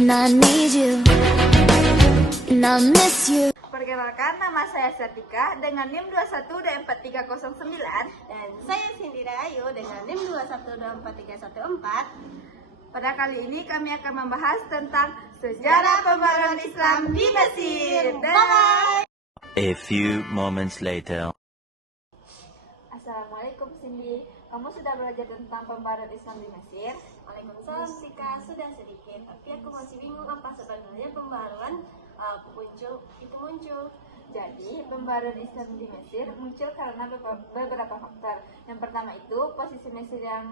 and I need you, and I miss you. Perkenalkan, nama saya Satika dengan NIM 212439 Dan saya Cindy Ayu dengan NIM 21243114. Pada kali ini kami akan membahas tentang sejarah pembaruan Islam di Mesir. Bye! A few moments later. Assalamualaikum Cindy, kamu sudah belajar tentang pembaruan Islam di Mesir? Waalaikumsalam Tika, sudah sedikit, tapi aku masih bingung apa sebenarnya pembaruan muncul. Jadi, pembaruan Islam di Mesir muncul karena beberapa faktor. Yang pertama itu, posisi Mesir yang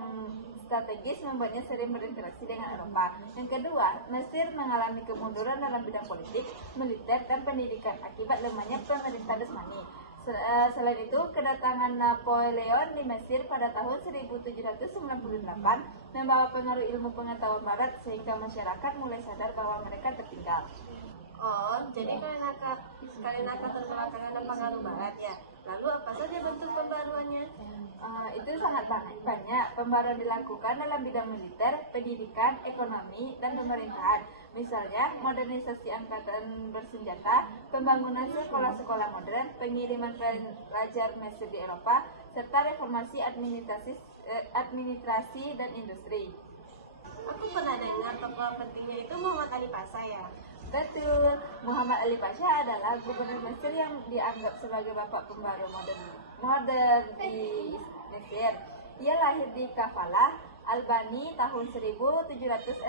strategis membuatnya sering berinteraksi dengan Eropa. Yang kedua, Mesir mengalami kemunduran dalam bidang politik, militer, dan pendidikan akibat lemahnya pemerintah Utsmani. Selain itu, kedatangan Napoleon di Mesir pada tahun 1798 membawa pengaruh ilmu pengetahuan barat sehingga masyarakat mulai sadar bahwa mereka tertinggal. Oh, jadi karena tertolak karena pengaruh barat ya. Lalu apa saja bentuk pembaruannya? Itu sangat banyak. Pembaruan dilakukan dalam bidang militer, pendidikan, ekonomi, dan pemerintahan. Misalnya, modernisasi angkatan bersenjata, pembangunan sekolah-sekolah modern, pengiriman pelajar Mesir di Eropa, serta reformasi administrasi dan industri. Aku pernah dengar tokoh pentingnya itu Muhammad Ali Pasha ya. Betul, Muhammad Ali Pasha adalah gubernur Mesir yang dianggap sebagai bapak pembaru modern di Mesir. Ia lahir di Kafala, Albani tahun 1769.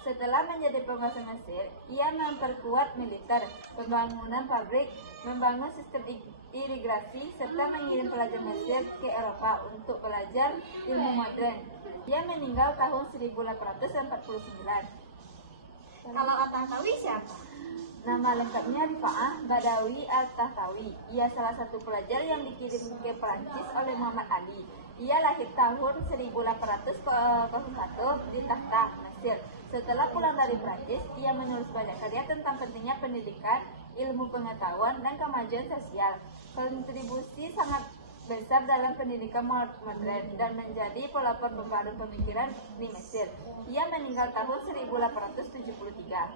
Setelah menjadi penguasa Mesir, ia memperkuat militer, pembangunan pabrik, membangun sistem irigasi, serta mengirim pelajar Mesir ke Eropa untuk belajar ilmu modern. Ia meninggal tahun 1849. Kalau At-Tahtawi siapa? Nama lengkapnya Rifa'ah Badawi Al-Tahtawi. Ia salah satu pelajar yang dikirim ke Perancis oleh Muhammad Ali. Ia lahir tahun 1801 di Tahta, Mesir. Setelah pulang dari Perancis, ia menulis banyak karya tentang pentingnya pendidikan, ilmu pengetahuan, dan kemajuan sosial. Kontribusi sangat besar dalam pendidikan modern dan menjadi pelopor pembaruan pemikiran di Mesir. Ia meninggal tahun 1873.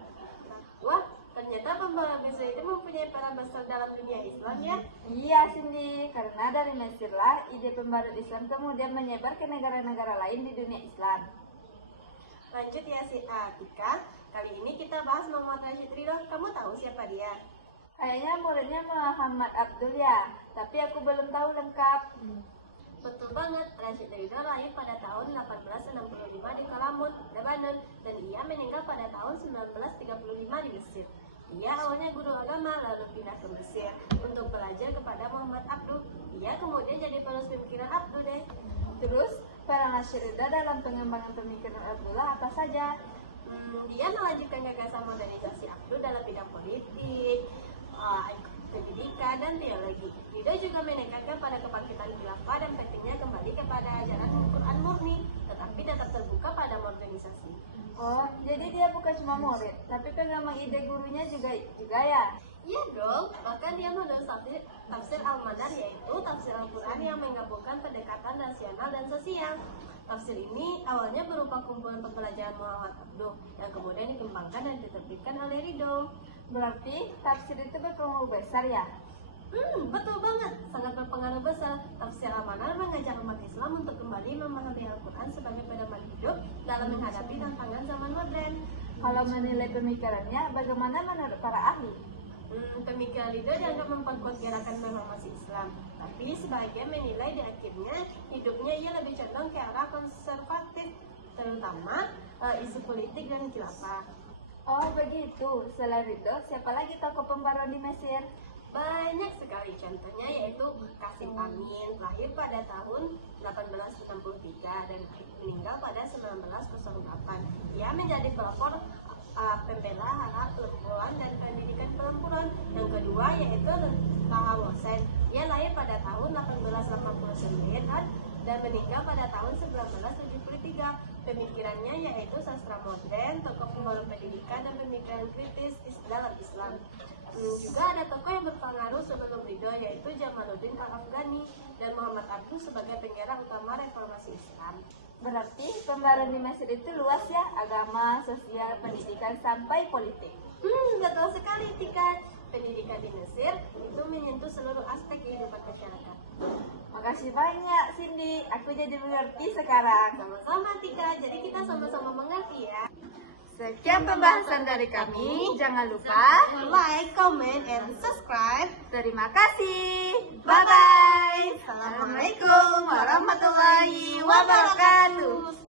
Wah, ternyata pembaruan Mesir itu mempunyai peran besar dalam dunia Islam ya. Iya Cindy, karena dari Mesirlah ide pembaruan Islam kemudian menyebar ke negara-negara lain di dunia Islam. Lanjut ya si Atika, kali ini kita bahas Muhammad Rashid Ridho. Kamu tahu siapa dia? Kayaknya muridnya Muhammad Abdul ya, tapi aku belum tahu lengkap. Betul banget, Rashid Ridho lahir pada tahun 1865 di Kalamun, Lebanon, dan ia meninggal pada tahun 1935 di Mesir. Ia awalnya guru agama, lalu pindah ke Mesir untuk belajar kepada Muhammad Abdul. Ia kemudian jadi penerus pemikiran Abdul deh. Terus, peran Rashid Ridho dalam pengembangan pemikiran Abdullah apa saja? Dia melanjutkan gagasan modernisasi Abdul dalam bidang politik, pendidikan, dan teologi. Ridho juga menekankan pada kebangkitan khilafah dan pentingnya kembali kepada ajaran Al-Quran murni, tetapi tetap terbuka pada modernisasi. Oh, jadi dia bukan cuma murid, tapi pengembang ide gurunya juga ya? Iya dong, bahkan dia menulis tafsir Al-Manar, yaitu tafsir Al-Quran yang menggabungkan pendekatan rasional dan sosial. Tafsir ini awalnya berupa kumpulan pembelajaran Muhammad Abdul yang kemudian dikembangkan dan diterbitkan oleh Ridho. Berarti tafsir itu berpengaruh besar ya? Betul banget, sangat berpengaruh besar. Tafsir Al-Manar mengajak umat Islam untuk kembali memahami Al-Quran sebagai pedoman hidup dalam menghadapi tantangan zaman modern. Kalau menilai pemikirannya, bagaimana menurut para ahli? Pemikiran Ridho dianggap memperkuat gerakan reformasi Islam, tapi sebagian menilai di akhirnya hidupnya ia lebih condong ke arah konservatif, terutama isu politik dan khilafah. Oh begitu, selain Ridho, siapa lagi tokoh pembaruan di Mesir? Banyak sekali, contohnya yaitu Qasim Amin, lahir pada tahun 1863 dan meninggal pada 1908. Ia menjadi pelopor pembela hak perempuan dan pendidikan perempuan. Yang kedua yaitu Taha Hussein. Ia lahir pada tahun 1889 dan meninggal pada tahun 1973. Pemikirannya yaitu sastra modern, tokoh pembaruan pendidikan, dan pemikiran kritis dalam Islam. Juga ada tokoh yang berpengaruh sebelum Ridho, yaitu Jamaluddin Al-Afghani dan Muhammad Abdul sebagai penggerak utama reformasi Islam. Berarti pembaruan di Mesir itu luas ya, agama, sosial, pendidikan, sampai politik. Betul sekali Tika. Pendidikan di Mesir itu menyentuh seluruh aspek kehidupan masyarakat. Makasih banyak Cindy, aku jadi mengerti sekarang. Sama-sama Tika, jadi kita sama-sama mengerti ya. Sekian pembahasan dari kami, jangan lupa Like, comment, and subscribe. terima kasih. Bye-bye. Assalamualaikum warahmatullahi wabarakatuh.